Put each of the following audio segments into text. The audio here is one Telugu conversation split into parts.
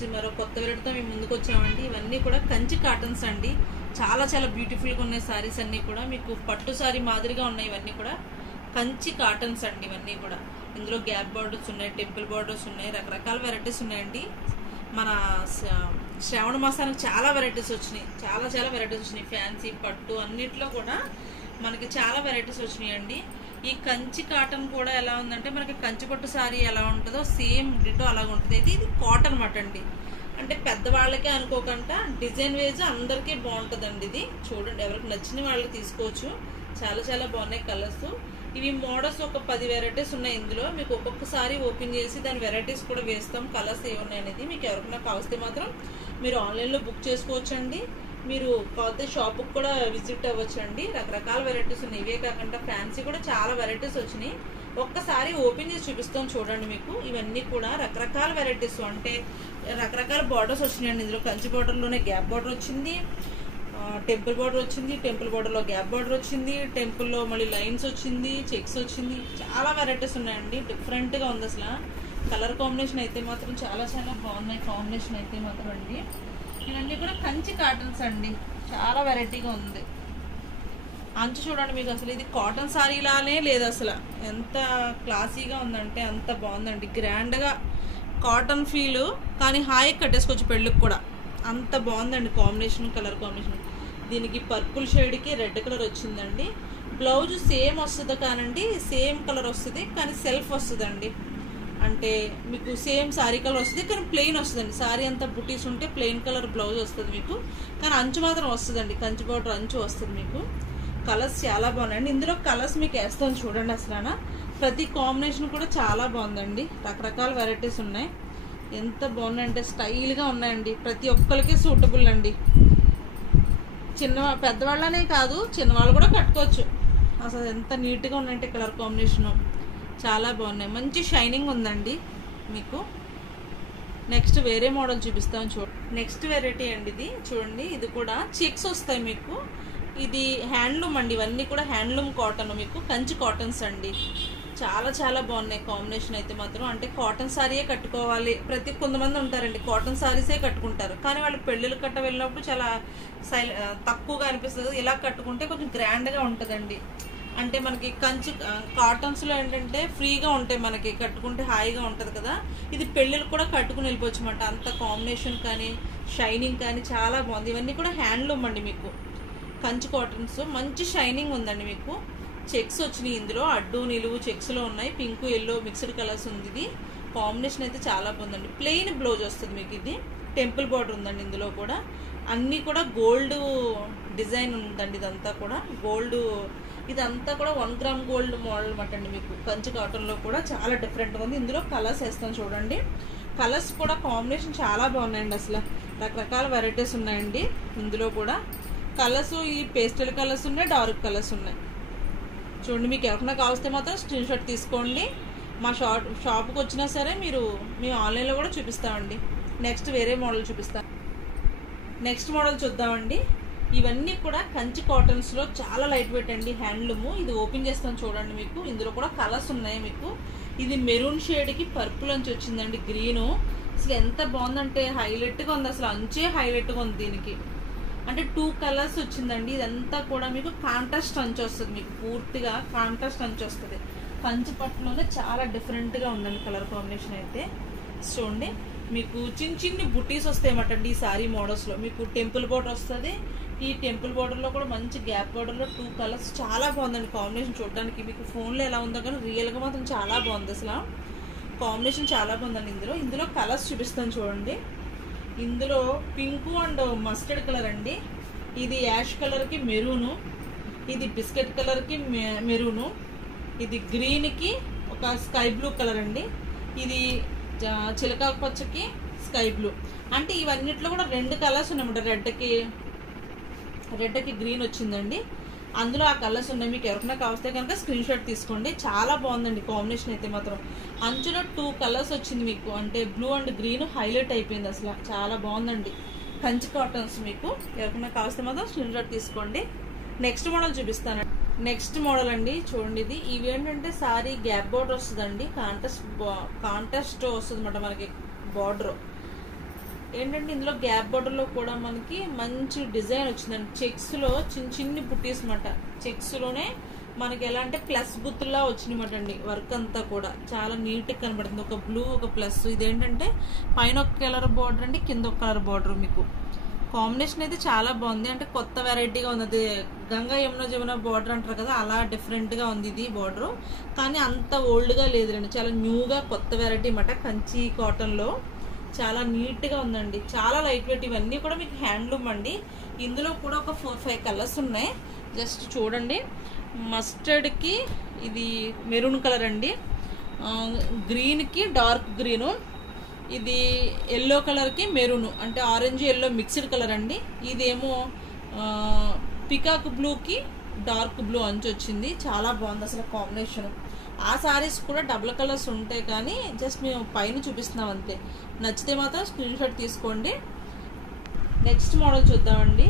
ఫ్రెండ్స్, మరో కొత్త వెరైటీతో మేము ముందుకు వచ్చామండి. ఇవన్నీ కూడా కంచి కాటన్స్ అండి. చాలా చాలా బ్యూటిఫుల్గా ఉన్నాయి సారీస్ అన్నీ కూడా. మీకు పట్టు సారీ మాదిరిగా ఉన్నాయి. ఇవన్నీ కూడా కంచి కాటన్స్ అండి. ఇవన్నీ కూడా ఇందులో గ్యాప్ బార్డర్స్ ఉన్నాయి, టెంపుల్ బార్డర్స్ ఉన్నాయి, రకరకాల వెరైటీస్ ఉన్నాయండి. మన శ్రావణ మాసానికి చాలా వెరైటీస్ వచ్చినాయి, చాలా చాలా వెరైటీస్ వచ్చినాయి. ఫ్యాన్సీ పట్టు అన్నిట్లో కూడా మనకి చాలా వెరైటీస్ వచ్చినాయండి. ఈ కంచి కాటన్ కూడా ఎలా ఉందంటే మనకి కంచి పట్టు సారీ ఎలా ఉంటుందో సేమ్ డిటో అలాగ ఉంటుంది. అయితే ఇది కాటన్ అన్నమాట అండి. అంటే పెద్దవాళ్ళకే అనుకోకుండా డిజైన్ వేజ్ అందరికీ బాగుంటుందండి. ఇది చూడండి, ఎవరికి నచ్చిన వాళ్ళకి తీసుకోవచ్చు. చాలా చాలా బాగున్నాయి కలర్స్. ఇవి మోడల్స్ ఒక 10 వెరైటీస్ ఉన్నాయి ఇందులో. మీకు ఒక్కొక్కసారి ఓపెన్ చేసి దాని వెరైటీస్ కూడా వేస్తాం, కలర్స్ ఏమున్నాయి అనేది. మీకు ఎవరికైనా కావస్తే మాత్రం మీరు ఆన్లైన్లో బుక్ చేసుకోవచ్చు అండి. మీరు కాకపోతే షాప్కి కూడా విజిట్ అవ్వచ్చు అండి. రకరకాల వెరైటీస్ ఉన్నాయి. ఇవే కాకుండా ఫ్యాన్సీ కూడా చాలా వెరైటీస్ వచ్చినాయి. ఒక్కసారి ఓపెన్ చేసి చూపిస్తాం చూడండి. మీకు ఇవన్నీ కూడా రకరకాల వెరైటీస్, అంటే రకరకాల బార్డర్స్ వచ్చినాయండి. ఇందులో కంచి బార్డర్లోనే గ్యాప్ బార్డర్ వచ్చింది, టెంపుల్ బార్డర్ వచ్చింది, టెంపుల్ బార్డర్లో గ్యాప్ బార్డర్ వచ్చింది, టెంపుల్లో మళ్ళీ లైన్స్ వచ్చింది, చెక్స్ వచ్చింది. చాలా వెరైటీస్ ఉన్నాయండి. డిఫరెంట్గా ఉంది అసలు. కలర్ కాంబినేషన్ అయితే మాత్రం చాలా చాలా బాగున్నాయి. కాంబినేషన్ అయితే మాత్రం అండి. ఇవన్నీ కూడా కంచి కాటన్స్ అండి. చాలా వెరైటీగా ఉంది. అంచు చూడండి, మీకు అసలు ఇది కాటన్ సారీలానే లేదు అసలు. ఎంత క్లాసీగా ఉందంటే అంత బాగుందండి. గ్రాండ్గా కాటన్ ఫీల్, కానీ హాయి కట్టేసుకోవచ్చు పెళ్ళికి కూడా. అంత బాగుందండి కాంబినేషన్, కలర్ కాంబినేషన్. దీనికి పర్పుల్ షేడ్కి రెడ్ కలర్ వచ్చిందండి. బ్లౌజ్ సేమ్ వస్తుంది కానండి, సేమ్ కలర్ వస్తుంది కానీ సెల్ఫ్ వస్తుందండి. అంటే మీకు సేమ్ శారీ కలర్ వస్తుంది కానీ ప్లెయిన్ వస్తుందండి. శారీ అంతా బుటీస్ ఉంటే ప్లెయిన్ కలర్ బ్లౌజ్ వస్తుంది మీకు, కానీ అంచు మాత్రం వస్తుందండి. కంచి బార్డర్ అంచు వస్తుంది మీకు. కలర్స్ చాలా బాగున్నాయండి. ఇందులో కలర్స్ మీకు వేస్తాను చూడండి. అసలు ప్రతి కాంబినేషన్ కూడా చాలా బాగుందండి. రకరకాల వెరైటీస్ ఉన్నాయి. ఎంత బాగున్నాయంటే స్టైల్గా ఉన్నాయండి. ప్రతి ఒక్కరికి సూటబుల్ అండి. పెద్దవాళ్ళనే కాదు, చిన్నవాళ్ళు కూడా కట్టుకోవచ్చు. అసలు ఎంత నీట్గా ఉన్నాయంటే కలర్ కాంబినేషను చాలా బాగున్నాయి. మంచి షైనింగ్ ఉందండి మీకు. నెక్స్ట్ వేరే మోడల్ చూపిస్తాం చూడండి. నెక్స్ట్ వెరైటీ అండి ఇది చూడండి. ఇది కూడా చెక్స్ వస్తాయి మీకు. ఇది హ్యాండ్లూమ్ అండి. ఇవన్నీ కూడా హ్యాండ్లూమ్ కాటన్, మీకు కంచి కాటన్స్ అండి. చాలా చాలా బాగున్నాయి కాంబినేషన్ అయితే మాత్రం. అంటే కాటన్ సారీయే కట్టుకోవాలి, కొంతమంది ఉంటారండి కాటన్ సారీసే కట్టుకుంటారు, కానీ వాళ్ళు పెళ్ళిళ్ళు కట్ట వెళ్ళినప్పుడు చాలా తక్కువగా అనిపిస్తుంది. ఇలా కట్టుకుంటే కొంచెం గ్రాండ్గా ఉంటుందండి. అంటే మనకి కంచి కాటన్స్లో ఏంటంటే ఫ్రీగా ఉంటాయి, మనకి కట్టుకుంటే హాయిగా ఉంటుంది కదా. ఇది పెళ్ళిళ్ళు కూడా కట్టుకుని వెళ్ళిపోవచ్చు అన్నమాట. అంత కాంబినేషన్ కానీ షైనింగ్ కానీ చాలా బాగుంది. ఇవన్నీ కూడా హ్యాండ్లూమ్ అండి మీకు. కంచి కాటన్స్ మంచి షైనింగ్ ఉందండి మీకు. చెక్స్ వచ్చినాయి ఇందులో, అడ్డు నిలువు చెక్స్లో ఉన్నాయి. పింక్ ఎల్లో మిక్స్డ్ కలర్స్ ఉంది. ఇది కాంబినేషన్ అయితే చాలా బాగుందండి. ప్లెయిన్ బ్లౌజ్ వస్తుంది మీకు. ఇది టెంపుల్ బార్డర్ ఉందండి ఇందులో కూడా. అన్నీ కూడా గోల్డ్ డిజైన్ ఉందండి. ఇదంతా కూడా గోల్డ్, ఇదంతా కూడా 1 గ్రామ్ గోల్డ్ మోడల్ అనమాట అండి మీకు. కంచి కాటన్లో కూడా చాలా డిఫరెంట్గా ఉంది. ఇందులో కలర్స్ వేస్తాను చూడండి. కలర్స్ కూడా కాంబినేషన్ చాలా బాగున్నాయండి. అసలు రకరకాల వెరైటీస్ ఉన్నాయండి ఇందులో కూడా. కలర్స్ ఈ పేస్టల్ కలర్స్ ఉన్నాయి, డార్క్ కలర్స్ ఉన్నాయి చూడండి. మీకు ఎవరైనా కావస్తే మాత్రం స్క్రీన్ షాట్ తీసుకోండి. మా షాప్కి వచ్చినా సరే మేము ఆన్లైన్లో కూడా చూపిస్తామండి. నెక్స్ట్ వేరే మోడల్ చూపిస్తాం. నెక్స్ట్ మోడల్ చూద్దామండి. ఇవన్నీ కూడా కంచి కాటన్స్లో చాలా లైట్ వెయిట్ అండి, హ్యాండ్లూము. ఇది ఓపెన్ చేస్తాను చూడండి మీకు. ఇందులో కూడా కలర్స్ ఉన్నాయి మీకు. ఇది మెరూన్ షేడ్కి పర్పుల్ అంచు వచ్చిందండి, గ్రీను. అసలు ఎంత బాగుందంటే హైలైట్గా ఉంది. అసలు అంచే హైలైట్గా ఉంది దీనికి. అంటే 2 కలర్స్ వచ్చిందండి. ఇదంతా కూడా మీకు కాంట్రాస్ట్ అంచు వస్తుంది. మీకు పూర్తిగా కాంట్రాస్ట్ అంచు వస్తుంది. కంచి పట్టులోనే చాలా డిఫరెంట్గా ఉందండి కలర్ కాంబినేషన్ అయితే. చూడండి, మీకు చిన్న చిన్ని బుటీస్ వస్తాయి అన్నమాట అండి ఈ సారీ మోడల్స్లో. మీకు టెంపుల్ బార్డర్ వస్తుంది. ఈ టెంపుల్ బార్డర్లో కూడా మంచి గ్యాప్ బార్డర్లో 2 కలర్స్ చాలా బాగుందండి కాంబినేషన్ చూడడానికి. మీకు ఫోన్లో ఎలా ఉందో కానీ రియల్గా మాత్రం చాలా బాగుంది. అసలు కాంబినేషన్ చాలా బాగుందండి. ఇందులో కలర్స్ చూపిస్తాను చూడండి. ఇందులో పింకు అండ్ మస్టర్డ్ కలర్ అండి. ఇది యాష్ కలర్కి మెరూను, ఇది బిస్కెట్ కలర్కి మెరూను, ఇది గ్రీన్కి ఒక స్కై బ్లూ కలర్ అండి, ఇది చిలక పచ్చకి స్కై బ్లూ. అంటే ఇవన్నిట్లో కూడా 2 కలర్స్ ఉన్నాయన్నమాట. రెడ్కి గ్రీన్ వచ్చిందండి. అందులో ఆ కలర్స్ ఉన్నాయి. మీకు ఎవరికైనా కావస్తే కనుక స్క్రీన్ షాట్ తీసుకోండి. చాలా బాగుందండి కాంబినేషన్ అయితే మాత్రం. అంచులో 2 కలర్స్ వచ్చింది మీకు. అంటే బ్లూ అండ్ గ్రీన్ హైలైట్ అయిపోయింది. అసలు చాలా బాగుందండి కంచి కాటన్స్. మీకు ఎవరికైనా కావస్తే మాత్రం స్క్రీన్ షాట్ తీసుకోండి. నెక్స్ట్ మోడల్ చూపిస్తాను. నెక్స్ట్ మోడల్ అండి చూడండి. ఇవి ఏంటంటే సారీ గ్యాప్ బార్డర్ వస్తుందండి. కాంట్రాస్ట్ వస్తుంది అన్నమాట మనకి బార్డర్. ఏంటంటే ఇందులో గ్యాప్ బార్డర్లో కూడా మనకి మంచి డిజైన్ వచ్చిందండి. చెక్స్లో చిన్ని బుట్టీస్ అనమాట. చెక్స్లోనే మనకి ఎలా అంటే ప్లస్ బుత్తులా వచ్చినమాట అండి. వర్క్ అంతా కూడా చాలా నీట్గా కనబడుతుంది. ఒక బ్లూ ఒక ప్లస్. ఇదేంటంటే పైన ఒక కలర్ బార్డర్ అండి, కింద ఒక కలర్ బార్డర్. మీకు కాంబినేషన్ అయితే చాలా బాగుంది. అంటే కొత్త వెరైటీగా ఉంది. అది గంగా యమున జమున బార్డర్ అంటారు కదా, అలా డిఫరెంట్గా ఉంది ఇది బార్డర్. కానీ అంత ఓల్డ్గా లేదులేండి, చాలా న్యూగా కొత్త వెరైటీ అన్నమాట. కంచి కాటన్లో చాలా నీట్గా ఉందండి. చాలా లైట్ వెయిట్. ఇవన్నీ కూడా మీకు హ్యాండ్లూమ్ అండి. ఇందులో కూడా ఒక 4-5 కలర్స్ ఉన్నాయి. జస్ట్ చూడండి. మస్టర్డ్కి ఇది మెరూన్ కలర్ అండి, గ్రీన్కి డార్క్ గ్రీను, ఇది ఎల్లో కలర్కి మెరూన్ అంటే ఆరెంజ్ ఎల్లో మిక్స్డ్ కలర్ అండి. ఇదేమో పికాక్ బ్లూకి డార్క్ బ్లూ అంచు వచ్చింది. చాలా బాగుంది అసలు కాంబినేషన్. ఆ సారీస్ కూడా డబుల్ కలర్స్ ఉంటాయి, కానీ జస్ట్ మేము పైన చూపిస్తున్నాం అంతే. నచ్చితే మాత్రం స్క్రీన్ షాట్ తీసుకోండి. నెక్స్ట్ మోడల్ చూద్దామండి.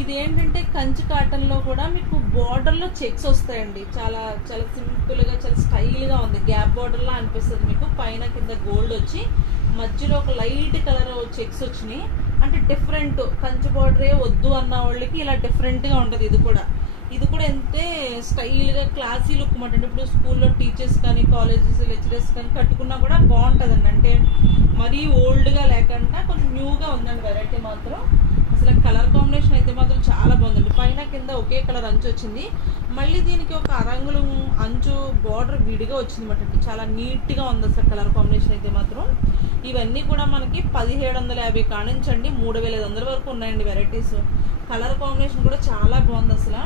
ఇది ఏంటంటే కంచి కాటన్లో కూడా మీకు బార్డర్లో చెక్స్ వస్తాయండి. చాలా చాలా సింపుల్గా చాలా స్టైల్గా ఉంది. గ్యాప్ బార్డర్లా అనిపిస్తుంది మీకు. పైన కింద గోల్డ్ వచ్చి మధ్యలో ఒక లైట్ కలర్ చెక్స్ వచ్చినాయి. అంటే డిఫరెంట్. కంచి బార్డరే వద్దు అన్న వాళ్ళకి ఇలా డిఫరెంట్గా ఉంటుంది. ఇది కూడా ఎంతే స్టైల్గా క్లాసీ లుక్ మాట. ఇప్పుడు స్కూల్లో టీచర్స్ కానీ కాలేజెస్ లెక్చరర్స్ కానీ కట్టుకున్నా కూడా బాగుంటుందండి. అంటే మరీ ఓల్డ్గా లేకుండా కొంచెం న్యూగా ఉందండి వెరైటీ మాత్రం. అసలు కలర్ కాంబినేషన్ అయితే మాత్రం చాలా బాగుందండి. పైన కింద ఒకే కలర్ అంచు వచ్చింది. మళ్ళీ దీనికి ఒక అరంగులు అంచు బార్డర్ విడిగా వచ్చింది అన్నమాట. చాలా నీట్గా ఉంది అసలు కలర్ కాంబినేషన్ అయితే మాత్రం. ఇవన్నీ కూడా మనకి 1750 కానించండి 3500 వరకు ఉన్నాయండి వెరైటీస్. కలర్ కాంబినేషన్ కూడా చాలా బాగుంది అసలు.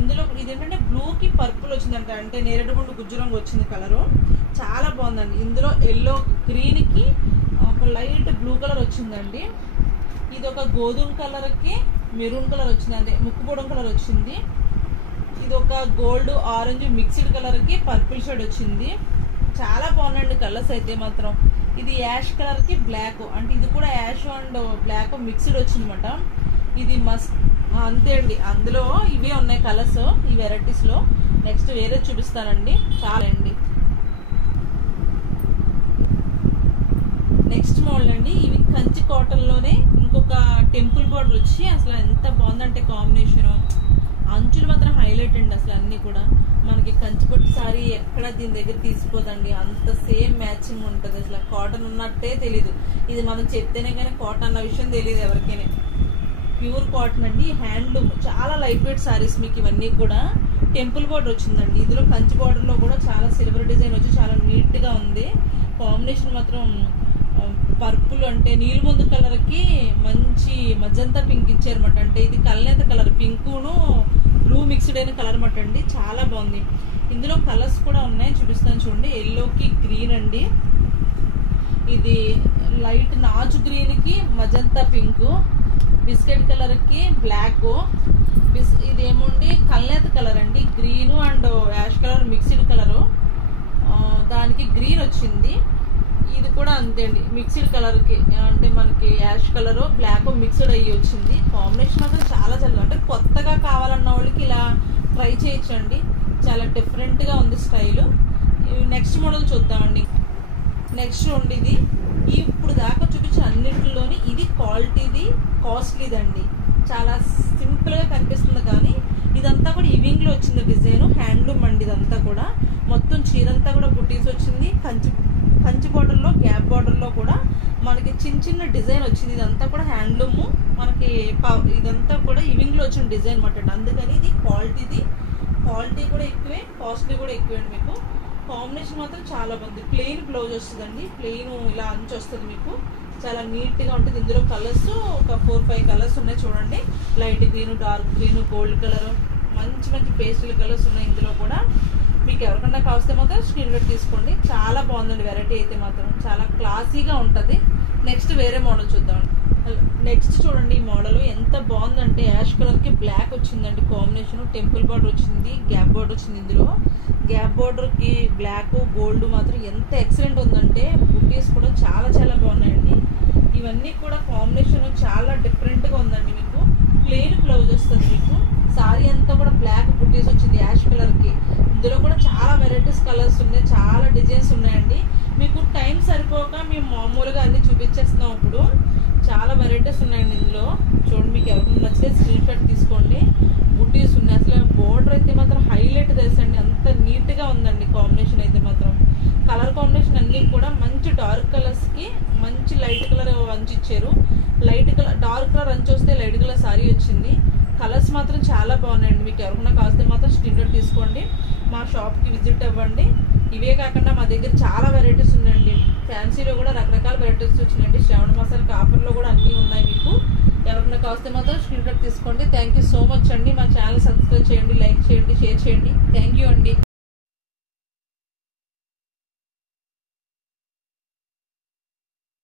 ఇందులో ఇదేంటంటే బ్లూకి పర్పుల్ వచ్చిందంట. అంటే నేరేడుగుండు గుజ్జు రంగు వచ్చింది కలరు. చాలా బాగుందండి. ఇందులో ఎల్లో గ్రీన్కి ఒక లైట్ బ్లూ కలర్ వచ్చిందండి. ఇది ఒక గోధుమ కలర్కి మెరూన్ కలర్ వచ్చింది, అంటే ముక్కుపొడం కలర్ వచ్చింది. ఇది ఒక గోల్డ్ ఆరెంజ్ మిక్స్డ్ కలర్కి పర్పుల్ షేడ్ వచ్చింది. చాలా బాగున్నాయండి కలర్స్ అయితే మాత్రం. ఇది యాష్ కలర్కి బ్లాక్, అంటే ఇది కూడా యాష్ అండ్ బ్లాక్ మిక్స్డ్ వచ్చిందన్నమాట. ఇది అంతే అండి. అందులో ఇవే ఉన్నాయి కలర్స్ ఈ వెరైటీస్లో. నెక్స్ట్ వేరే చూపిస్తానండి. చాలా అండి. నెక్స్ట్ మోడల్ అండి. ఇవి కంచి కాటన్లోనే ఇంకొక టెంపుల్ బార్డర్ వచ్చి అసలు ఎంత బాగుందంటే కాంబినేషన్. అంచులు మాత్రం హైలైట్ అండి అసలు. అన్నీ కూడా మనకి కంచి పట్టు సారీ ఎక్కడ దీని దగ్గర తీసిపోదండి. అంత సేమ్ మ్యాచింగ్ ఉంటుంది. అసలు కాటన్ ఉన్నట్టే తెలీదు. ఇది మనం చెప్తేనే కానీ కాటన్ అన్న విషయం తెలియదు ఎవరికైనా. ప్యూర్ కాటన్ అండి. హ్యాండ్లూమ్. చాలా లైట్ వెయిట్ సారీస్ మీకు ఇవన్నీ కూడా. టెంపుల్ బార్డర్ వచ్చిందండి. ఇందులో కంచి బార్డర్లో కూడా చాలా సిల్వర్ డిజైన్ వచ్చి చాలా నీట్గా ఉంది. కాంబినేషన్ మాత్రం పర్పుల్ అంటే నీలిముందు కలర్కి మంచి మజంతా పింక్ ఇచ్చారన్నమాట. అంటే ఇది కల్నేత కలర్ పింకును బ్లూ మిక్స్డ్ అయిన కలర్ అన్నమాట అండి. చాలా బాగుంది. ఇందులో కలర్స్ కూడా ఉన్నాయి, చూపిస్తాను చూడండి. ఎల్లోకి గ్రీన్ అండి, ఇది లైట్ నాచు గ్రీన్కి మజంతా పింక్, బిస్కెట్ కలర్కి బ్లాక్, ఇదేమోండి కల్నేత కలర్ అండి. Green and ash colour mixed colour, దానికి గ్రీన్ వచ్చింది. ఇది కూడా అంతే అండి మిక్స్డ్ కలర్కి, అంటే మనకి యాష్ కలరు బ్లాక్ మిక్స్డ్ అయ్యి వచ్చింది. కాంబినేషన్ మాత్రం చాలా చాలా అంటే కొత్తగా కావాలన్న వాళ్ళకి ఇలా ట్రై చేయొచ్చండి. చాలా డిఫరెంట్గా ఉంది స్టైలు. నెక్స్ట్ మోడల్ చూద్దామండి. నెక్స్ట్ ఉండి ఇది ఇప్పుడు దాకా చూపించిన అన్నింటిలోని ఇది క్వాలిటీది కాస్ట్లీది అండి. చాలా సింపుల్గా కనిపిస్తుంది, కానీ ఇదంతా కూడా ఇవింగ్లో వచ్చింది డిజైన్. హ్యాండ్లూమ్ అండి ఇదంతా కూడా. మొత్తం చీరంతా కూడా బుటీస్ వచ్చింది. కంచి బార్డర్లో గ్యాప్ బార్డర్లో కూడా మనకి చిన్న డిజైన్ వచ్చింది. ఇదంతా కూడా హ్యాండ్లూమ్. మనకి ఇదంతా కూడా ఇవింగ్లో వచ్చిన డిజైన్ అన్నమాట. అందుకని ఇది క్వాలిటీ కూడా ఎక్కువే, కాస్ట్లీ కూడా ఎక్కువే అండి. మీకు కాంబినేషన్ మాత్రం చాలా బాగుంది. ప్లెయిన్ బ్లౌజ్ వస్తుందండి. ప్లెయిన్ ఇలా అంచు వస్తుంది మీకు. చాలా నీట్గా ఉంటుంది. ఇందులో కలర్స్ ఒక 4-5 కలర్స్ ఉన్నాయి చూడండి. Light green, dark green, gold colour, మంచి పేస్టల్ కలర్స్ ఉన్నాయి ఇందులో కూడా. మీకు ఎవరికన్నా కావస్తే మాత్రం స్క్రీన్ షాట్ తీసుకోండి. చాలా బాగుందండి వెరైటీ అయితే మాత్రం. చాలా క్లాసీగా ఉంటుంది. నెక్స్ట్ వేరే మోడల్ చూద్దాం. నెక్స్ట్ చూడండి. ఈ మోడల్ ఎంత బాగుందంటే యాష్ కలర్కి బ్లాక్ వచ్చిందండి కాంబినేషన్. టెంపుల్ బార్డర్ వచ్చింది, గ్యాప్ బార్డర్ వచ్చింది. ఇందులో గ్యాప్ బార్డర్కి బ్లాక్ గోల్డ్ మాత్రం ఎంత ఎక్సలెంట్ ఉందంటే బుటీస్ కూడా చాలా చాలా బాగున్నాయండి. ఇవన్నీ కూడా కాంబినేషన్ చాలా డిఫరెంట్గా ఉందండి. మీకు ప్లెయిన్ బ్లౌజ్ వస్తుంది. మీకు సారీ అంతా కూడా బ్లాక్ బుటీస్ వచ్చింది యాష్ కలర్కి. ఇందులో కూడా చాలా చాలా వెరైటీస్ కలర్స్ ఉన్నాయి, చాలా డిజైన్స్ ఉన్నాయండి. మీకు టైం సరిపోక మేము మామూలుగా అన్ని చూపించేస్తున్నాం. ఇప్పుడు చాలా వెరైటీస్ ఉన్నాయండి ఇందులో. చూడండి, మీకు ఎవరికి నచ్చితే స్క్రీన్ షాట్ తీసుకోండి. బుటీస్ ఉన్నాయి. అసలు బోర్డర్ అయితే మాత్రం హైలైట్ తెలుసండి, అంత నీట్గా ఉందండి. కాంబినేషన్ అయితే మాత్రం కలర్ కాంబినేషన్ అన్నీ కూడా మంచి డార్క్ కలర్స్కి మంచి లైట్ కలర్ అంచు ఇచ్చారు. లైట్ కలర్ డార్క్ కలర్ అంచు వస్తే లైట్ కలర్ సారీ వచ్చింది. కలర్స్ మాత్రం చాలా బాగున్నాయండి. మీకు ఎవరికైనా కాస్తే మాత్రం స్క్రీన్ షాట్ తీసుకోండి, మా షాప్కి విజిట్ అవ్వండి. ఇవే కాకుండా మా దగ్గర చాలా వెరైటీస్ ఉన్నాయండి. ఫ్యాన్సీలో కూడా రకరకాల వెరైటీస్ వచ్చినాయండి. శ్రావణ మాసానికి ఆఫర్లో కూడా అన్నీ ఉన్నాయి. మీకు ఎవరికైనా కాస్తే మాత్రం స్క్రీన్ షాట్ తీసుకోండి. థ్యాంక్ యూ సో మచ్ అండి. మా ఛానల్ సబ్స్క్రైబ్ చేయండి, లైక్ చేయండి, షేర్ చేయండి. థ్యాంక్ యూ అండి.